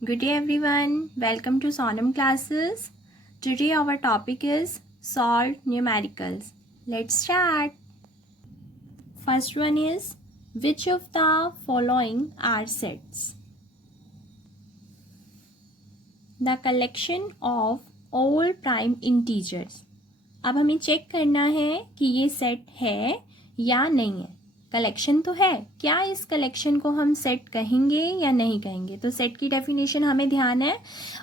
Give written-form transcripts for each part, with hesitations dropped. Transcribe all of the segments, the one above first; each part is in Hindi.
Good day everyone. Welcome to Sonam classes. Today our topic is solve numericals. Let's start. First one is which of the following are sets? The collection of all prime integers. अब हमें चेक करना है कि ये सेट है या नहीं है. कलेक्शन तो है, क्या इस कलेक्शन को हम सेट कहेंगे या नहीं कहेंगे? तो सेट की डेफिनेशन हमें ध्यान है.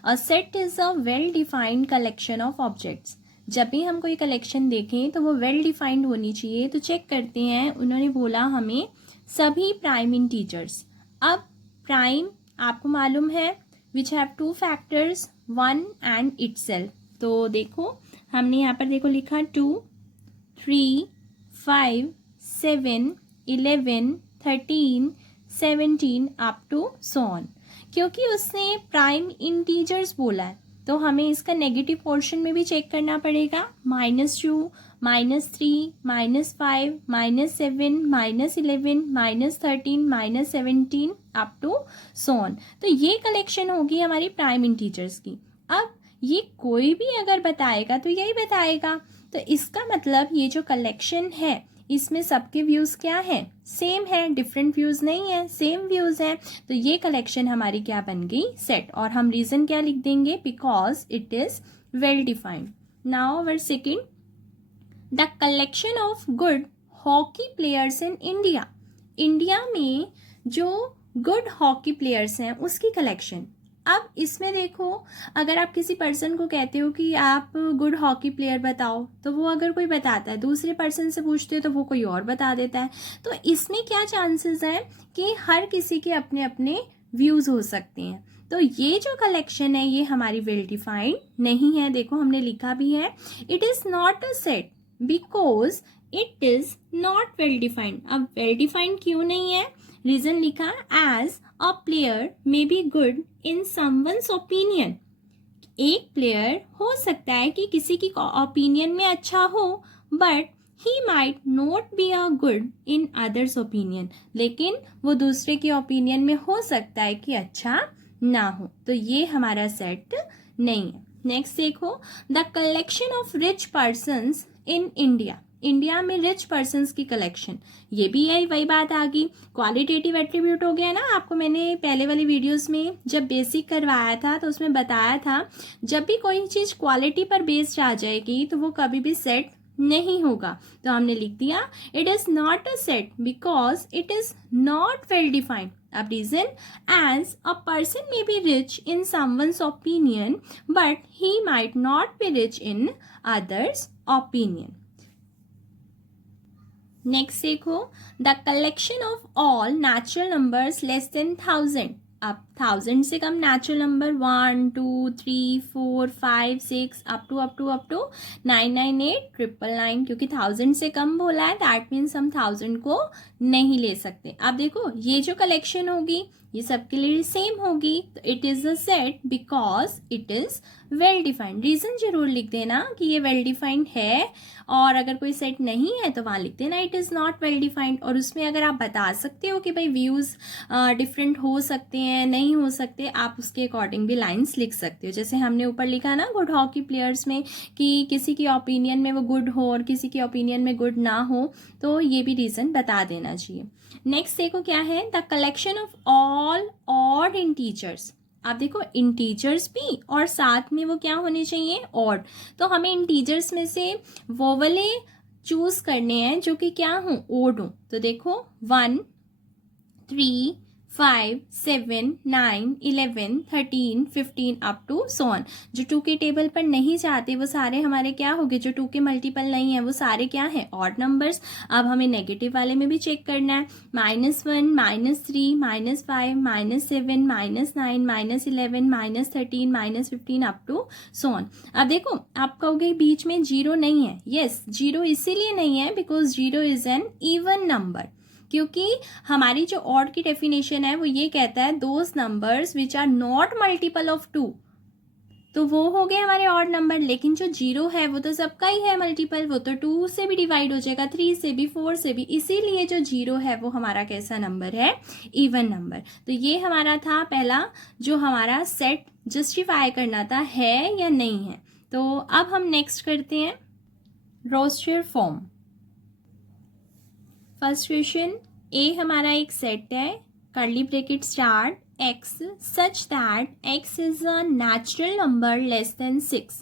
A set is a well defined collection of objects. जब भी हम कोई कलेक्शन देखें तो वो वेल डिफाइंड होनी चाहिए. तो चेक करते हैं, उन्होंने बोला हमें सभी प्राइम इंटीजर्स. अब प्राइम आपको मालूम है which have two factors, 1 and itself. तो देखो हमने यहाँ पर देखो लिखा 2, 3, 5, 7, 11, 13, 17 अप टू सो ऑन. क्योंकि उसने प्राइम इंटीजर्स बोला है तो हमें इसका नेगेटिव पोर्शन में भी चेक करना पड़ेगा. -2, -3, -5, -7, -11, -13, -17 अप टू सो ऑन. तो ये कलेक्शन होगी हमारी प्राइम इंटीजर्स की. अब ये कोई भी अगर बताएगा तो यही बताएगा. तो इसका मतलब ये जो कलेक्शन है इसमें सबके व्यूज़ क्या है? सेम है, डिफरेंट व्यूज़ नहीं है, सेम व्यूज़ हैं. तो ये कलेक्शन हमारी क्या बन गई? सेट. और हम रीज़न क्या लिख देंगे? Because it is well defined. Now our second, the collection of good hockey players in India. India में जो गुड हॉकी प्लेयर्स हैं उसकी कलेक्शन. अब इसमें देखो, अगर आप किसी पर्सन को कहते हो कि आप गुड हॉकी प्लेयर बताओ, तो वो अगर कोई बताता है, दूसरे पर्सन से पूछते हो तो वो कोई और बता देता है. तो इसमें क्या चांसेस है कि हर किसी के अपने अपने व्यूज़ हो सकते हैं. तो ये जो कलेक्शन है ये हमारी वेल डिफाइंड नहीं है. देखो हमने लिखा भी है, it is not a set because it is not well defined. अब वेल डिफाइंड क्यों नहीं है? रीज़न लिखा, as a player may be good in someone's opinion. एक प्लेयर हो सकता है कि किसी की ओपिनियन में अच्छा हो, but he might not be a good in others opinion. लेकिन वो दूसरे की ओपिनियन में हो सकता है कि अच्छा ना हो. तो ये हमारा सेट नहीं है. नेक्स्ट देखो, the collection of rich persons in India. India में रिच पर्सन्स की कलेक्शन. ये भी यही वही बात आ गई, क्वालिटेटिव एट्रीब्यूट हो गया ना. आपको मैंने पहले वाली वीडियोस में जब बेसिक करवाया था तो उसमें बताया था, जब भी कोई चीज़ क्वालिटी पर बेस्ड आ जाएगी तो वो कभी भी सेट नहीं होगा. तो हमने लिख दिया, it is not a set because it is not well defined. अब reason, as a person may be rich in someone's opinion but he might not be rich in others opinion. Next देखो, the collection of all natural numbers less than 1000. अब 1000 से कम नेचुरल नंबर 1, 2, 3, 4, 5, 6 अप टू 998, 999. क्योंकि 1000 से कम बोला है, दैट मीन्स हम 1000 को नहीं ले सकते. अब देखो ये जो कलेक्शन होगी ये सबके लिए सेम होगी. तो it is a set because it is well defined. Reason जरूर लिख देना कि ये वेल डिफाइंड है, और अगर कोई सेट नहीं है तो वहाँ लिख देना it is not well defined. और उसमें अगर आप बता सकते हो कि भाई व्यूज़ डिफरेंट हो सकते हैं, नहीं हो सकते, आप उसके अकॉर्डिंग भी लाइंस लिख सकते हो. जैसे हमने ऊपर लिखा ना गुड हॉकी प्लेयर्स में कि किसी की ओपिनियन में वो गुड हो और किसी की ओपिनियन में गुड ना हो, तो ये भी रीज़न बता देना चाहिए. नेक्स्ट देखो क्या है, the collection of all odd integers. आप देखो इंटीजर्स भी और साथ में वो क्या होने चाहिए? ऑड. तो हमें इंटीजर्स में से वो वाले चूज करने हैं जो कि क्या हो? ओड हो. तो देखो 1, 3, 5, 7, 9, 11, 13, 15 अप टू सो ऑन. जो 2 के टेबल पर नहीं जाते वो सारे हमारे क्या हो गए? जो 2 के मल्टीपल नहीं है वो सारे क्या है? Odd numbers. अब हमें नेगेटिव वाले में भी चेक करना है. -1, -3, -5, -7, -9, -11, -13, -15 अप टू सो ऑन. अब देखो आप कहोगे बीच में 0 नहीं है. यस, 0 इसीलिए नहीं है because 0 is an even number. क्योंकि हमारी जो ऑड की डेफिनेशन है वो ये कहता है those numbers which are not multiple of 2. तो वो हो गए हमारे ऑड नंबर, लेकिन जो 0 है वो तो सबका ही है मल्टीपल, वो तो 2 से भी डिवाइड हो जाएगा, 3 से भी, 4 से भी, इसीलिए जो 0 है वो हमारा कैसा नंबर है, इवन नंबर। तो ये हमारा था पहला जो हमारा सेट जस्टिफाई करना था, है या नहीं है। तो अब हम नेक्स्ट करते हैं रोस्टर फॉर्म। फर्स्ट क्वेश्चन, ए हमारा एक सेट है, curly bracket start x such that x is a natural number less than 6।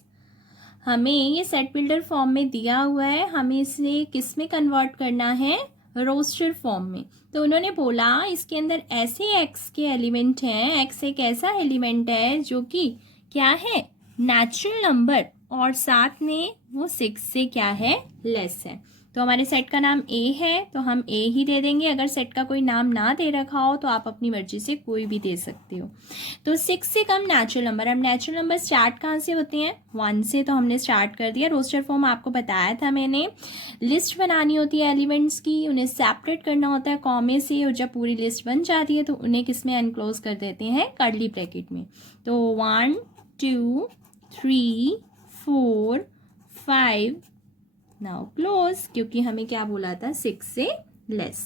हमें ये सेट बिल्डर फॉर्म में दिया हुआ है, हमें इसे किस में कन्वर्ट करना है, रोस्टर फॉर्म में। तो उन्होंने बोला इसके अंदर ऐसे x के एलिमेंट हैं, x एक ऐसा एलिमेंट है जो कि क्या है, नेचुरल नंबर, और साथ में वो 6 से क्या है, लेस है। तो हमारे सेट का नाम ए है तो हम ए ही दे देंगे। अगर सेट का कोई नाम ना दे रखा हो तो आप अपनी मर्जी से कोई भी दे सकते हो। तो 6 से कम नेचुरल नंबर, अब नेचुरल नंबर स्टार्ट कहाँ से होते हैं, 1 से, तो हमने स्टार्ट कर दिया। रोस्टर फॉर्म आपको बताया था मैंने, लिस्ट बनानी होती है एलिमेंट्स की, उन्हें सेपरेट करना होता है कॉमे से, और जब पूरी लिस्ट बन जाती है तो उन्हें किस में एनक्लोज कर देते हैं, कर्ली ब्रैकेट में। तो 1 2 3 4 5 नाउ क्लोज, क्योंकि हमें क्या बोला था, 6 से लेस।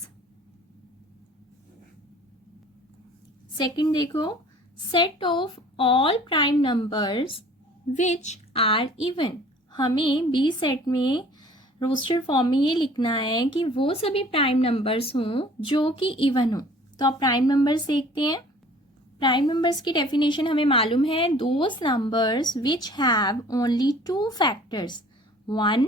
सेकंड देखो, set of all prime numbers which are even. हमें बी सेट में रोस्टर फॉर्म में ये लिखना है कि वो सभी प्राइम नंबर्स हों जो कि इवन हो। तो आप प्राइम नंबर्स देखते हैं। प्राइम नंबर्स की डेफिनेशन हमें मालूम है, those numbers which have only 2 factors 1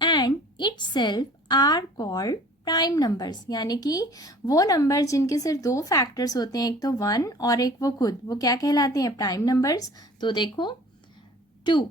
and itself are called prime numbers. यानी कि वो नंबर जिनके सिर्फ 2 फैक्टर्स होते हैं, एक तो 1 और एक वो खुद, वो क्या कहलाते हैं, प्राइम नंबर्स। तो देखो 2,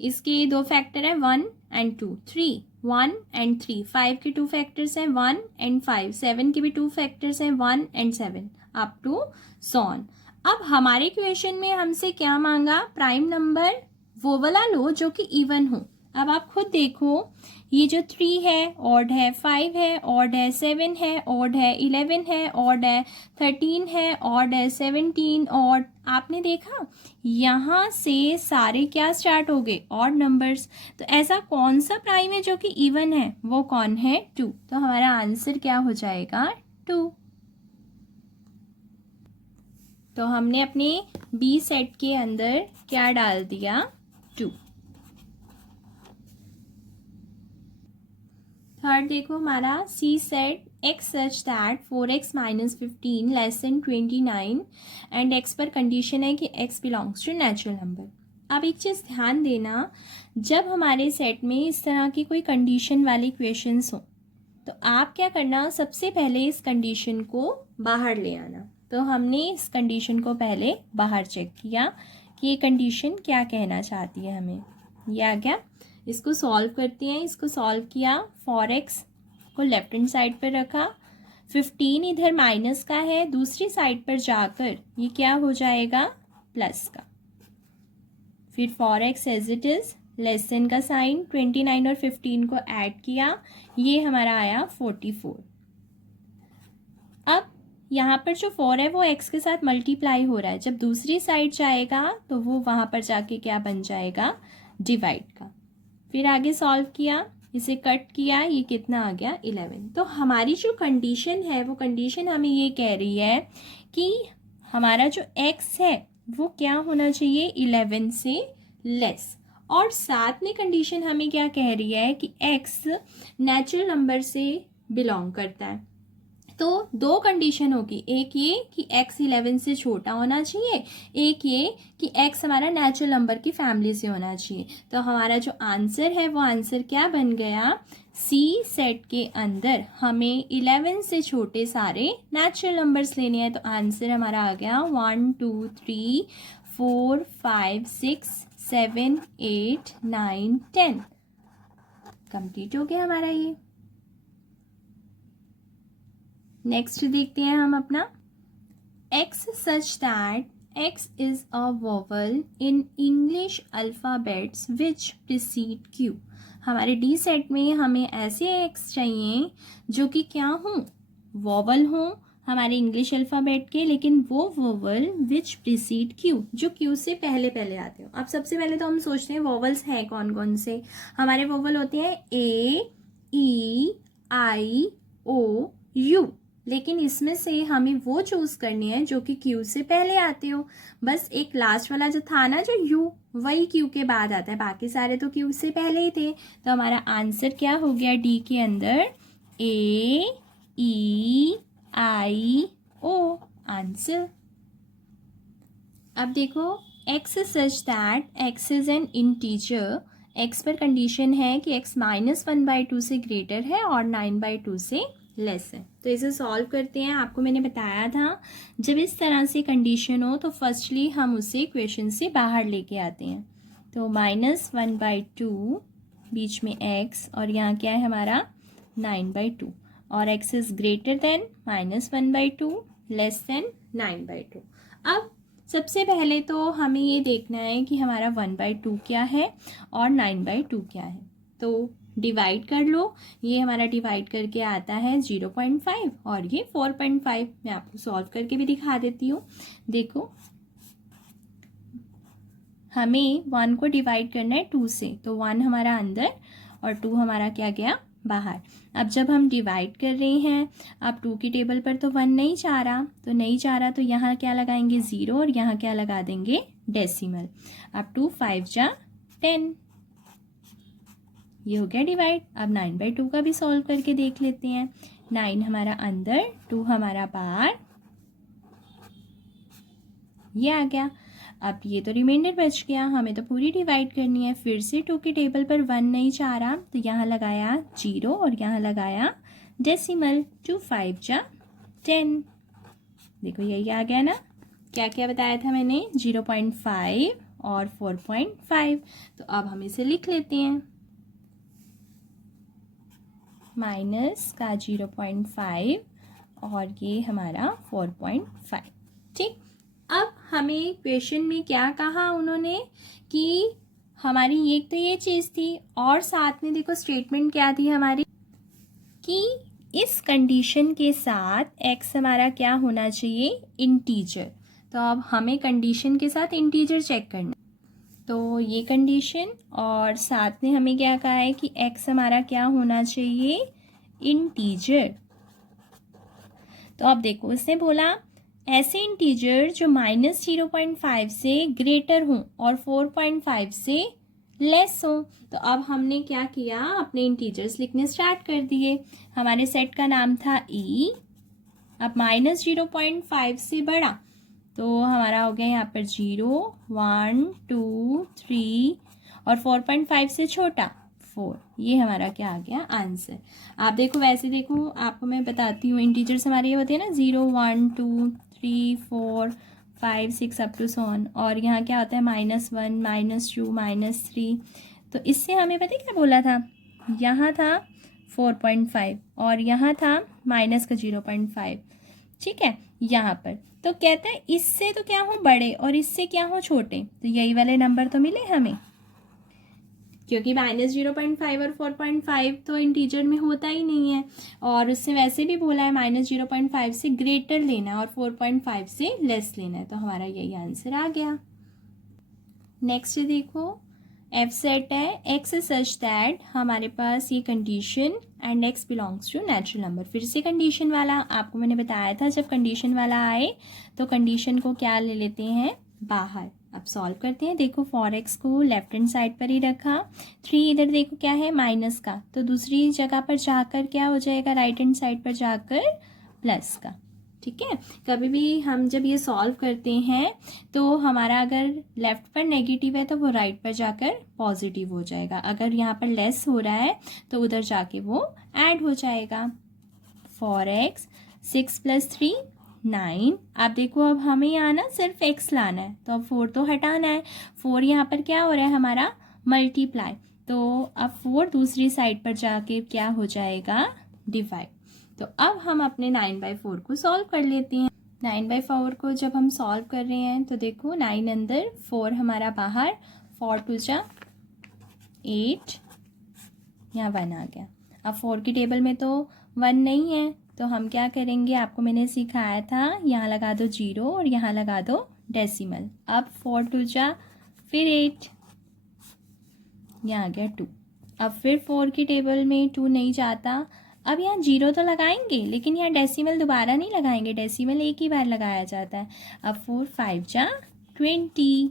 इसके 2 फैक्टर है 1 एंड 2, 3 1 एंड 3, 5 के 2 फैक्टर्स हैं 1 एंड 5, 7 के भी 2 फैक्टर्स हैं 1 एंड 7, अप टू सॉन। अब हमारे क्वेश्चन में हमसे क्या मांगा, प्राइम नंबर वो वाला लो जो कि इवन हो। अब आप खुद देखो, ये जो 3 है ऑड है, 5 है ऑड है, 7 है ऑड है, 11 है ऑड है, 13 है ऑड है, 17 ऑड। आपने देखा यहाँ से सारे क्या स्टार्ट हो गए, ऑड नंबर्स। तो ऐसा कौन सा प्राइम है जो कि इवन है, वो कौन है, 2। तो हमारा आंसर क्या हो जाएगा, 2। तो हमने अपने बी सेट के अंदर क्या डाल दिया, 2। थर्ड देखो हमारा C set x such that 4x minus 15 less than 29 and x पर कंडीशन है कि x belongs to natural number. अब एक चीज़ ध्यान देना, जब हमारे सेट में इस तरह की कोई कंडीशन वाली क्वेश्चंस हो तो आप क्या करना, सबसे पहले इस कंडीशन को बाहर ले आना। तो हमने इस कंडीशन को पहले बाहर चेक किया कि ये कंडीशन क्या कहना चाहती है हमें, ये आ गया। इसको सॉल्व करते हैं, इसको सॉल्व किया, 4x को लेफ्ट हैंड साइड पर रखा, 15 इधर माइनस का है, दूसरी साइड पर जाकर ये क्या हो जाएगा, प्लस का। फिर 4x as it is, less than का साइन, 29 और 15 को ऐड किया, ये हमारा आया 44। अब यहाँ पर जो 4 है वो x के साथ मल्टीप्लाई हो रहा है, जब दूसरी साइड जाएगा तो वो वहाँ पर जाके क्या बन जाएगा, डिवाइड का। फिर आगे सॉल्व किया, इसे कट किया, ये कितना आ गया, 11। तो हमारी जो कंडीशन है वो कंडीशन हमें ये कह रही है कि हमारा जो x है वो क्या होना चाहिए, 11 से लेस। और साथ में कंडीशन हमें क्या कह रही है कि x नेचुरल नंबर से बिलोंग करता है। तो 2 कंडीशन होगी, एक ये कि x 11 से छोटा होना चाहिए, एक ये कि x हमारा नेचुरल नंबर की फैमिली से होना चाहिए। तो हमारा जो आंसर है वो आंसर क्या बन गया, सी सेट के अंदर हमें 11 से छोटे सारे नेचुरल नंबर्स लेने हैं। तो आंसर हमारा आ गया 1 2 3 4 5 6 7 8 9 10। कंप्लीट हो गया हमारा ये। नेक्स्ट देखते हैं हम अपना, x such that x is a vowel in English alphabets which preceded q। हमारे डी सेट में हमें ऐसे x चाहिए जो कि क्या हों, वोवल हों हमारे इंग्लिश अल्फ़ाबेट के, लेकिन वो वोवल विच प्रीसीड क्यू, जो क्यू से पहले पहले आते हो। अब सबसे पहले तो हम सोचते हैं वोवल्स हैं कौन कौन से। हमारे वोवल होते हैं ए, ई, आई, ओ, यू, लेकिन इसमें से हमें वो चूज करनी है जो कि क्यू से पहले आते हो। बस एक लास्ट वाला जो था ना, जो यू, वही क्यू के बाद आता है, बाकी सारे तो क्यू से पहले ही थे। तो हमारा आंसर क्या हो गया डी के अंदर, ए, ई, आई, ओ, आंसर। अब देखो, x is such that x is an integer, x पर कंडीशन है कि x -1/2 से ग्रेटर है और 9/2 से लेस है। तो इसे सॉल्व करते हैं। आपको मैंने बताया था जब इस तरह से कंडीशन हो तो फर्स्टली हम उसे इक्वेशन से बाहर लेके आते हैं। तो -1/2, बीच में x, और यहाँ क्या है हमारा 9/2, और x is greater than -1/2, less than 9/2। अब सबसे पहले तो हमें ये देखना है कि हमारा 1/2 क्या है और 9/2 क्या है। तो डिवाइड कर लो, ये हमारा डिवाइड करके आता है 0.5 और ये 4.5। मैं आपको सॉल्व करके भी दिखा देती हूँ। देखो, हमें 1 को डिवाइड करना है 2 से, तो 1 हमारा अंदर और 2 हमारा क्या गया बाहर। अब जब हम डिवाइड कर रहे हैं, अब 2 की टेबल पर तो 1 नहीं जा रहा, तो यहाँ क्या लगाएंगे 0 और यहाँ क्या लगा देंगे डेसिमल। अब 2 5 जा 10, ये हो गया डिवाइड। अब 9/2 का भी सॉल्व करके देख लेते हैं। 9 हमारा अंदर, 2 हमारा बाहर, ये आ गया। अब ये तो रिमाइंडर बच गया, हमें तो पूरी डिवाइड करनी है। फिर से 2 की टेबल पर 1 नहीं चाह रहा, तो यहाँ लगाया 0 और यहाँ लगाया डेसिमल। 2 5 जा 10, देखो यही आ गया ना। क्या क्या बताया था मैंने, 0.5 और 4.5। तो अब हम इसे लिख लेते हैं, माइनस का 0.5 और ये हमारा 4.5। ठीक, अब हमें क्वेश्चन में क्या कहा उन्होंने कि हमारी एक तो ये चीज़ थी, और साथ में देखो स्टेटमेंट क्या थी हमारी कि इस कंडीशन के साथ x हमारा क्या होना चाहिए, इंटीजर। तो अब हमें कंडीशन के साथ इंटीजर चेक करना, तो ये कंडीशन और साथ में हमें क्या कहा है कि x हमारा क्या होना चाहिए, इंटीजर। तो अब देखो, उसने बोला ऐसे इंटीजर जो -0.5 से ग्रेटर हों और 4.5 से लेस हो। तो अब हमने क्या किया, अपने इंटीजर्स लिखने स्टार्ट कर दिए। हमारे सेट का नाम था e। अब -0.5 से बड़ा, तो हमारा हो गया यहाँ पर 0 1 2 3, और 4.5 से छोटा 4। ये हमारा क्या आ गया आंसर। आप देखो, वैसे देखो आपको मैं बताती हूँ, इंटीजर्स हमारे ये होते हैं ना 0 1 2 3 4 5 6 अप टू सोन, और यहाँ क्या होता है -1 -2 -3। तो इससे हमें पता है क्या बोला था, यहाँ था 4.5 और यहाँ था माइनस का 0.5। ठीक है, यहाँ पर तो कहता है इससे तो क्या हो बड़े और इससे क्या हो छोटे, तो यही वाले नंबर तो मिले हमें, क्योंकि -0.5 और 4.5 तो इंटीजर में होता ही नहीं है, और उससे वैसे भी बोला है -0.5 से ग्रेटर लेना है और 4.5 से लेस लेना है। तो हमारा यही आंसर आ गया। नेक्स्ट देखो, एफ सेट है एक्स सच दैट, हमारे पास ये condition and x belongs to natural number. फिर से कंडीशन वाला, आपको मैंने बताया था जब कंडीशन वाला आए तो कंडीशन को क्या ले लेते हैं बाहर। अब सॉल्व करते हैं। देखो, फॉर एक्स को लेफ्ट हैंड साइड पर ही रखा, 3 इधर देखो क्या है माइनस का, तो दूसरी जगह पर जाकर क्या हो जाएगा, राइट हैंड साइड पर जाकर प्लस का। ठीक है, कभी भी हम जब ये सॉल्व करते हैं तो हमारा अगर लेफ्ट पर नेगेटिव है तो वो राइट पर जाकर पॉजिटिव हो जाएगा, अगर यहाँ पर लेस हो रहा है तो उधर जाके वो ऐड हो जाएगा। For x 6 + 3 9। अब देखो, अब हमें यहाँ ना सिर्फ x लाना है, तो अब 4 तो हटाना है। 4 यहाँ पर क्या हो रहा है हमारा मल्टीप्लाई, तो अब 4 दूसरी साइड पर जाके क्या हो जाएगा डिवाइड। तो अब हम अपने 9/4 को सॉल्व कर लेते हैं। 9/4 को जब हम सॉल्व कर रहे हैं तो देखो 9 अंदर 4 हमारा बाहर, 4 2 जा 8, यहाँ 1 आ गया। अब 4 की टेबल में तो 1 नहीं है, तो हम क्या करेंगे, आपको मैंने सिखाया था, यहाँ लगा दो 0 और यहाँ लगा दो डेसिमल। अब 4 2 जा, फिर 8, यहाँ आ गया 2। अब फिर 4 की टेबल में 2 नहीं जाता। अब यहाँ 0 तो लगाएंगे, लेकिन यहाँ डेसिमल दोबारा नहीं लगाएंगे, डेसिमल एक ही बार लगाया जाता है। अब 4 5 जा 20।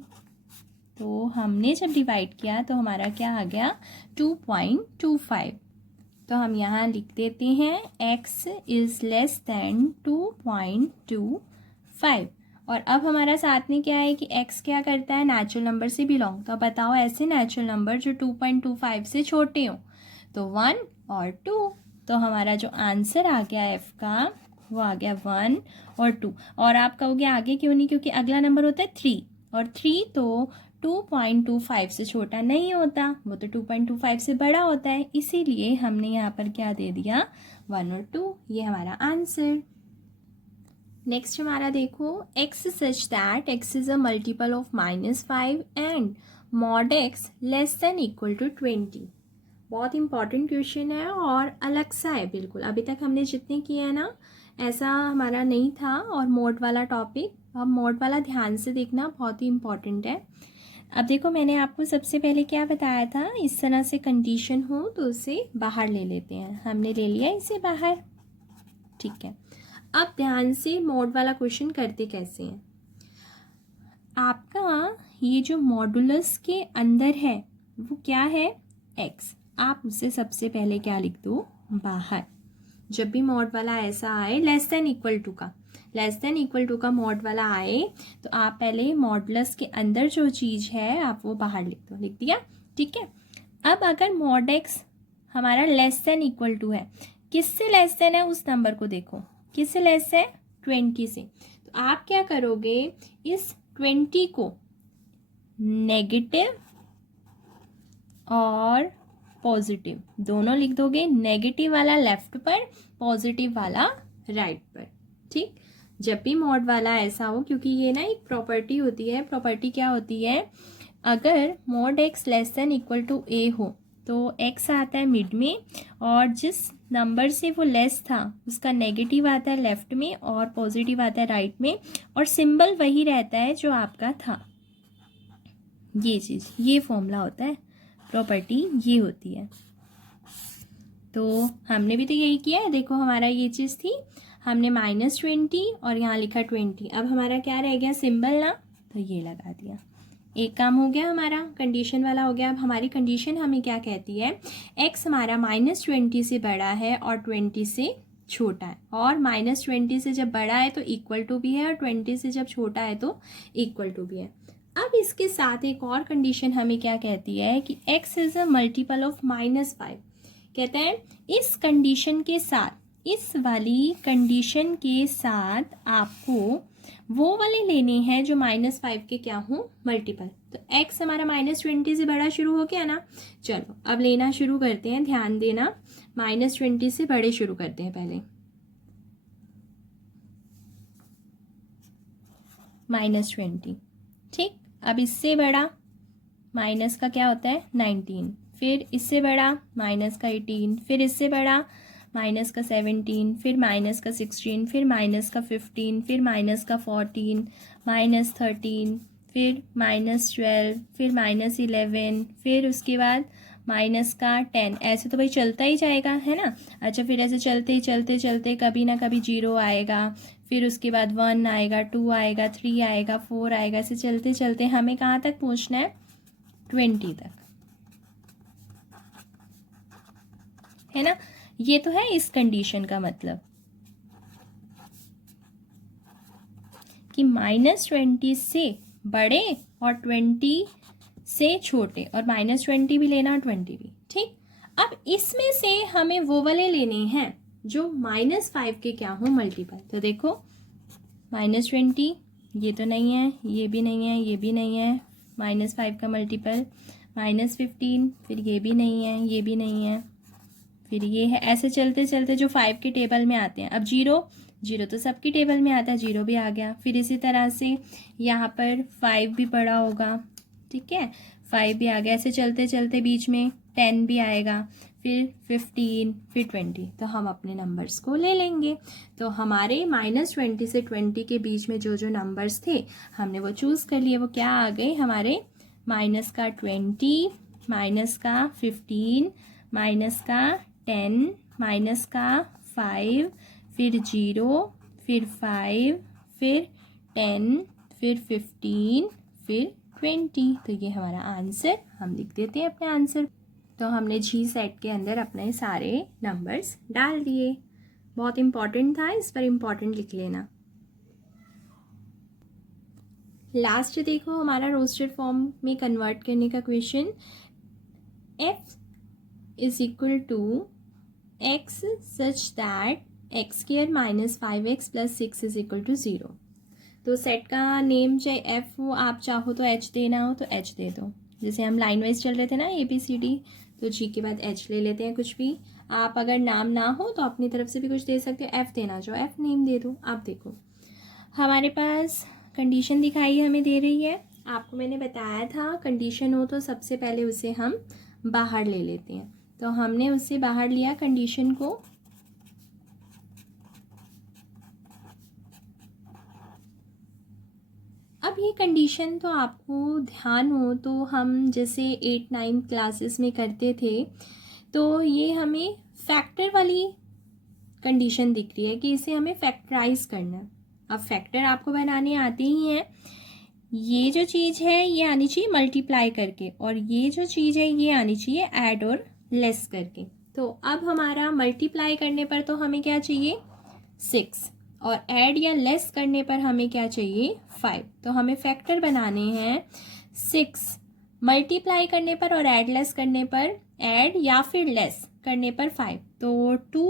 तो हमने जब डिवाइड किया तो हमारा क्या आ गया, 2.25। तो हम यहाँ लिख देते हैं x इज़ लेस दैन 2.25। और अब हमारा साथ में क्या है कि x क्या करता है, नेचुरल नंबर से बिलोंग। तो अब बताओ ऐसे नेचुरल नंबर जो 2.25 से छोटे हों, तो 1 और 2। तो हमारा जो आंसर आ गया f का वो आ गया 1 और 2। और आप कहोगे आगे क्यों नहीं, क्योंकि अगला नंबर होता है 3, और 3 तो 2.25 से छोटा नहीं होता, वो तो 2.25 से बड़ा होता है, इसीलिए हमने यहाँ पर क्या दे दिया, 1 और 2। ये हमारा आंसर। नेक्स्ट हमारा देखो, x such that x is a multiple of -5 and mod x less than equal to 20। बहुत इंपॉर्टेंट क्वेश्चन है और अलग सा है बिल्कुल। अभी तक हमने जितने किए हैं ना, ऐसा हमारा नहीं था। और मोड वाला टॉपिक, अब मोड वाला ध्यान से देखना, बहुत ही इंपॉर्टेंट है। अब देखो, मैंने आपको सबसे पहले क्या बताया था, इस तरह से कंडीशन हो तो उसे बाहर ले लेते हैं। हमने ले लिया इसे बाहर, ठीक है। अब ध्यान से मोड वाला क्वेश्चन करते कैसे हैं। आपका ये जो मॉडुलस के अंदर है वो क्या है, x। आप उसे सबसे पहले क्या लिख दो, बाहर। जब भी मॉड वाला ऐसा आए, लेस देन इक्वल टू का, लेस देन इक्वल टू का मॉड वाला आए, तो आप पहले मॉडुलस के अंदर जो चीज़ है आप वो बाहर लिख दो। लिख दिया, ठीक है। अब अगर मॉड x हमारा लेस देन इक्वल टू है, किससे लेस देन है, उस नंबर को देखो, किससे लेस है, 20 से। तो आप क्या करोगे, इस 20 को नेगेटिव और पॉजिटिव दोनों लिख दोगे। नेगेटिव वाला लेफ्ट पर, पॉजिटिव वाला राइट पर, ठीक। जब भी मॉड वाला ऐसा हो, क्योंकि ये ना एक प्रॉपर्टी होती है। प्रॉपर्टी क्या होती है, अगर mod x less than equal to a हो तो x आता है मिड में, और जिस नंबर से वो लेस था उसका नेगेटिव आता है लेफ्ट में और पॉजिटिव आता है राइट में, और सिंबल वही रहता है जो आपका था। ये चीज़, ये फॉर्मूला होता है, प्रॉपर्टी ये होती है। तो हमने भी तो यही किया है। देखो, हमारा ये चीज़ थी, हमने -20 और यहाँ लिखा 20। अब हमारा क्या रह गया, सिंबल ना, तो ये लगा दिया। एक काम हो गया हमारा, कंडीशन वाला हो गया। अब हमारी कंडीशन हमें क्या कहती है, x हमारा -20 से बड़ा है और 20 से छोटा है, और -20 से जब बड़ा है तो इक्वल टू भी है, और 20 से जब छोटा है तो इक्वल टू भी है। अब इसके साथ एक और कंडीशन हमें क्या कहती है कि x is a multiple of -5। कहते हैं इस कंडीशन के साथ, इस वाली कंडीशन के साथ आपको वो वाले लेने हैं जो -5 के क्या हो, मल्टीपल। तो x हमारा -20 से बड़ा शुरू हो गया ना। चलो अब लेना शुरू करते हैं, ध्यान देना, -20 से बड़े शुरू करते हैं पहले। -20, ठीक। अब इससे बड़ा माइनस का क्या होता है, 19। फिर इससे बड़ा माइनस का 18, फिर इससे बड़ा माइनस का 17, फिर माइनस का 16, फिर माइनस का 15, फिर माइनस का 14, -13, फिर -12, फिर -11, फिर उसके बाद माइनस का 10। ऐसे तो भाई चलता ही जाएगा, है ना। अच्छा, फिर ऐसे चलते चलते चलते कभी ना कभी 0 आएगा, फिर उसके बाद 1 आएगा, 2 आएगा, 3 आएगा, 4 आएगा। ऐसे चलते चलते हमें कहाँ तक पहुँचना है, 20 तक, है ना। ये तो है इस कंडीशन का मतलब कि -20 से बड़े और 20 से छोटे, और -20 भी लेना और 20 भी, ठीक। अब इसमें से हमें वो वाले लेने हैं जो -5 के क्या हो, मल्टीपल। तो देखो, -20 ये तो नहीं है, ये भी नहीं है, ये भी नहीं है, -5 का मल्टीपल। -15, फिर ये भी नहीं है, ये भी नहीं है, फिर ये है। ऐसे चलते चलते जो 5 के टेबल में आते हैं। अब 0 तो सबकी टेबल में आता है, 0 भी आ गया। फिर इसी तरह से यहाँ पर 5 भी पड़ा होगा, ठीक है, 5 भी आ गया। ऐसे चलते चलते बीच में 10 भी आएगा, फिर 15, फिर 20। तो हम अपने नंबर्स को ले लेंगे। तो हमारे -20 से 20 के बीच में जो जो नंबर्स थे हमने वो चूज़ कर लिए। वो क्या आ गए हमारे? -20, -15, -10, -5, फिर 0, फिर 5, फिर 10, फिर 15, फिर 20। तो ये हमारा आंसर, हम लिख देते हैं अपने आंसर। तो हमने जी सेट के अंदर अपने सारे नंबर्स डाल दिए। बहुत इम्पॉर्टेंट था, इस पर इम्पॉर्टेंट लिख लेना। लास्ट देखो हमारा रोस्टेड फॉर्म में कन्वर्ट करने का question. f is equal to x such that x² - 5x + 6 is equal to 0। तो सेट का नेम चाहे f हो, आप चाहो तो h देना हो तो h दे दो। जैसे हम लाइन वाइज चल रहे थे ना ABCD, तो जी के बाद h ले लेते हैं कुछ भी। आप अगर नाम ना हो तो अपनी तरफ से भी कुछ दे सकते हो। f देना जो f नेम दे दो। आप देखो हमारे पास कंडीशन दिखाई हमें दे रही है। आपको मैंने बताया था कंडीशन हो तो सबसे पहले उसे हम बाहर ले लेते हैं। तो हमने उससे बाहर लिया कंडीशन को। अब ये कंडीशन तो आपको ध्यान हो तो हम जैसे 8-9 क्लासेस में करते थे, तो ये हमें फैक्टर वाली कंडीशन दिख रही है कि इसे हमें फैक्टराइज करना है। अब फैक्टर आपको बनाने आते ही हैं। ये जो चीज़ है ये आनी चाहिए मल्टीप्लाई करके, और ये जो चीज़ है ये आनी चाहिए ऐड और लेस करके। तो अब हमारा मल्टीप्लाई करने पर तो हमें क्या चाहिए? 6, और ऐड या लेस करने पर हमें क्या चाहिए? 5। तो हमें फैक्टर बनाने हैं 6 मल्टीप्लाई करने पर और ऐड लेस करने पर, ऐड या फिर लेस करने पर 5। तो 2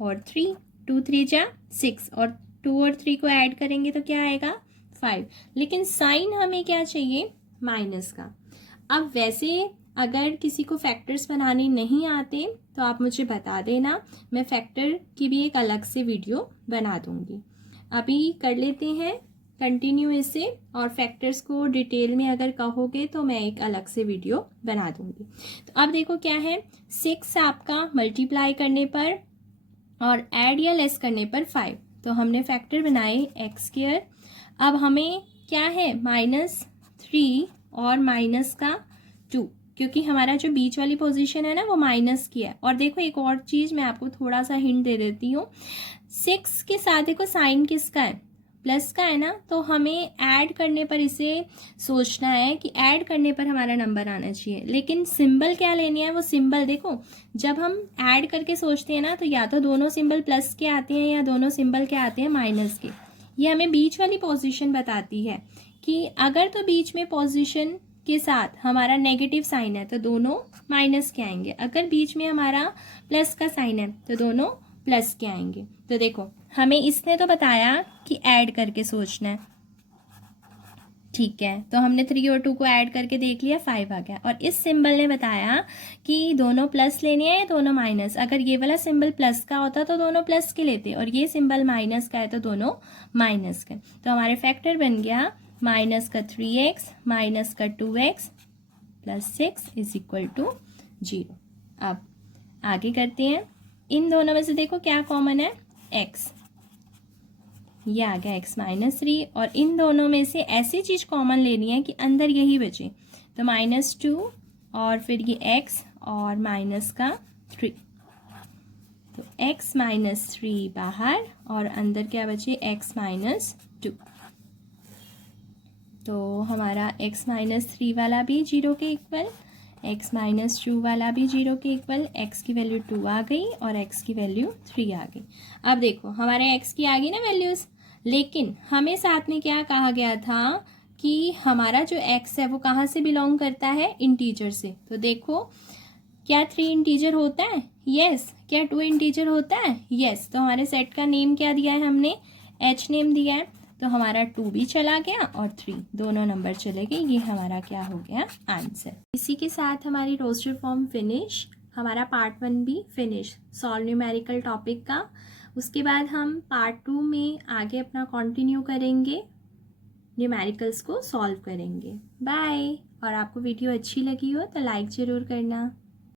और 3, 2 3 जा 6, और 2 और 3 को ऐड करेंगे तो क्या आएगा? 5। लेकिन साइन हमें क्या चाहिए? माइनस का। अब वैसे अगर किसी को फैक्टर्स बनाने नहीं आते तो आप मुझे बता देना, मैं फैक्टर की भी एक अलग से वीडियो बना दूंगी। अभी कर लेते हैं कंटिन्यू इसे, और फैक्टर्स को डिटेल में अगर कहोगे तो मैं एक अलग से वीडियो बना दूंगी। तो अब देखो क्या है, 6 आपका मल्टीप्लाई करने पर और ऐड या लेस करने पर 5। तो हमने फैक्टर बनाए x²। अब हमें क्या है? -3 और -2, क्योंकि हमारा जो बीच वाली पोजीशन है ना वो माइनस की है। और देखो एक और चीज़ मैं आपको थोड़ा सा हिंट दे देती हूँ। 6 के साथ देखो साइन किसका है? प्लस का है ना। तो हमें ऐड करने पर इसे सोचना है कि ऐड करने पर हमारा नंबर आना चाहिए, लेकिन सिंबल क्या लेनी है? वो सिंबल देखो, जब हम ऐड करके सोचते हैं ना तो या तो दोनों सिंबल प्लस के आते हैं या दोनों सिंबल के आते हैं माइनस के। ये हमें बीच वाली पोजीशन बताती है कि अगर तो बीच में पोजीशन के साथ हमारा नेगेटिव साइन है तो दोनों माइनस के आएंगे, अगर बीच में हमारा प्लस का साइन है तो दोनों प्लस के आएंगे। तो देखो हमें इसने तो बताया कि ऐड करके सोचना है, ठीक है। तो हमने 3 और 2 को ऐड करके देख लिया, 5 आ गया। और इस सिंबल ने बताया कि दोनों प्लस लेने हैं दोनों माइनस। अगर ये वाला सिंबल प्लस का होता तो दोनों प्लस के लेते, और ये सिंबल माइनस का है तो दोनों माइनस के। तो हमारे फैक्टर बन गया -3x -2x + 6 is equal to 0। अब आगे करते हैं। इन दोनों में से देखो क्या कॉमन है? x, ये आ गया x -3, और इन दोनों में से ऐसी चीज़ कॉमन लेनी है कि अंदर यही बचे। तो -2 और फिर ये x और -3। तो x -3 बाहर और अंदर क्या बचे? x -2। तो हमारा x -3 वाला भी 0 के इक्वल, x -2 वाला भी 0 के इक्वल। x की वैल्यू 2 आ गई और x की वैल्यू 3 आ गई। अब देखो हमारे x की आ गई ना वैल्यूज़, लेकिन हमें साथ में क्या कहा गया था कि हमारा जो x है वो कहाँ से बिलोंग करता है? इंटीजर से। तो देखो क्या 3 इंटीजर होता है? यस। क्या 2 इंटीजर होता है? यस। तो हमारे सेट का नेम क्या दिया है? हमने h नेम दिया है। तो हमारा 2 भी चला गया और 3 दोनों नंबर चले गए। ये हमारा क्या हो गया? आंसर। इसी के साथ हमारी रोस्टेड फॉर्म फिनिश, हमारा पार्ट 1 भी फिनिश सॉल्व न्यूमेरिकल टॉपिक का। उसके बाद हम पार्ट 2 में आगे अपना कंटिन्यू करेंगे, न्यूमेरिकल्स को सॉल्व करेंगे। बाय। और आपको वीडियो अच्छी लगी हो तो लाइक ज़रूर करना।